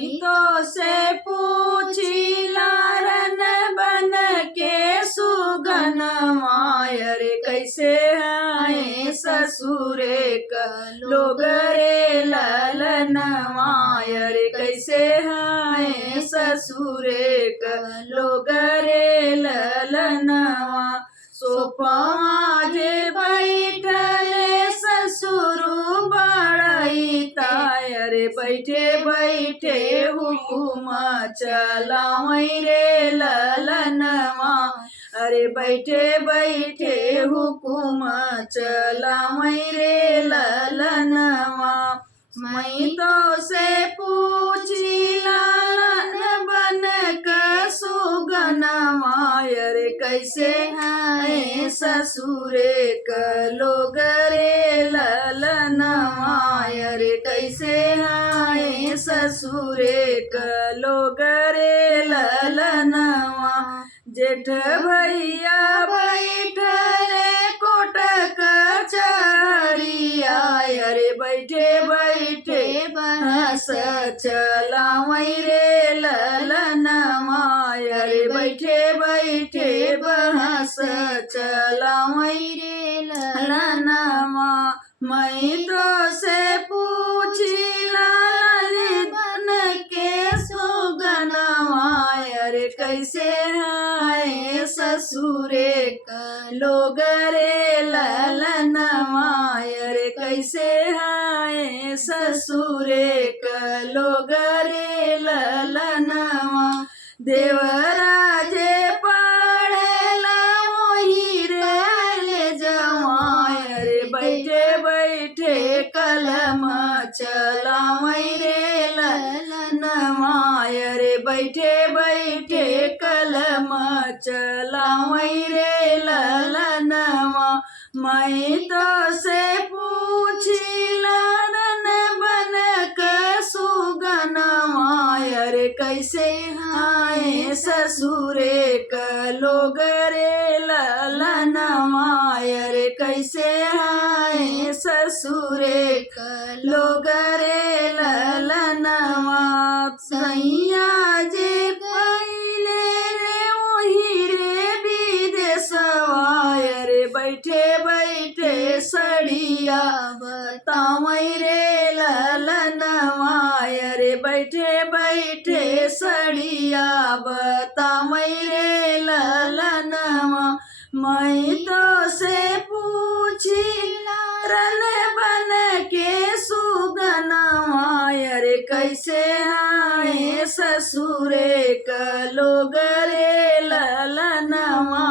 मैं तो से पूछिला रन बन के सुगन मायर कैसे है ससुरे का लोग रे ललन मायर कैसे है ससुरे का लोग रे ललनवा सोफा जे बैठले ससुर बड़ई तायर बैठे बैठे हुकुम चलावई रे ललनवा अरे बैठे बैठे हुकुम चलावई रे ललनवा मैं तो से पूछिला रन बन का सुगन मायर कैसे है ससुरे का लोग रे ललन मायर कैसे है ससुरे का लोग रे ललनवा जेठ भैया बैठले कोट कचहरिया अरे बैठे बैठे बहस चलावई रे ललनवा अरे बैठे बैठे बहस चलावई रे ललनवा मैं तो से पूछिला बन के सुगनवा अरे कैसे है ससुरे का लोग रे ललनवा अरे कैसे है ससुरे का लोग रे ललनवा देवराजे पढ़ेला वही रे जवाय अरे बैठे बैठे कलम चलावई रे ललनवा अरे बैठे बैठे कलम चलावई रे ललनवा मैं तो से पूछिला रन बन का सुगनवा अरे कैसे है ससुरे का लोग रे ललनवा अरे कैसे है ससुरे का लोग रे ललनवा सैया जे पहले रे वही रे विदेशवा अरे बैठे बैठे सड़िया बतावई रे ललनवा अरे बैठे बैठे सड़िया बतावई रे ललनवा मैं तो से पूछिला रन बन के सुगनवा अरे कैसे है ससुरे का लोग रे ललनवा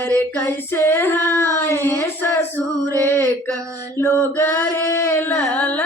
अरे कैसे है ससुरे का लोग रे ललन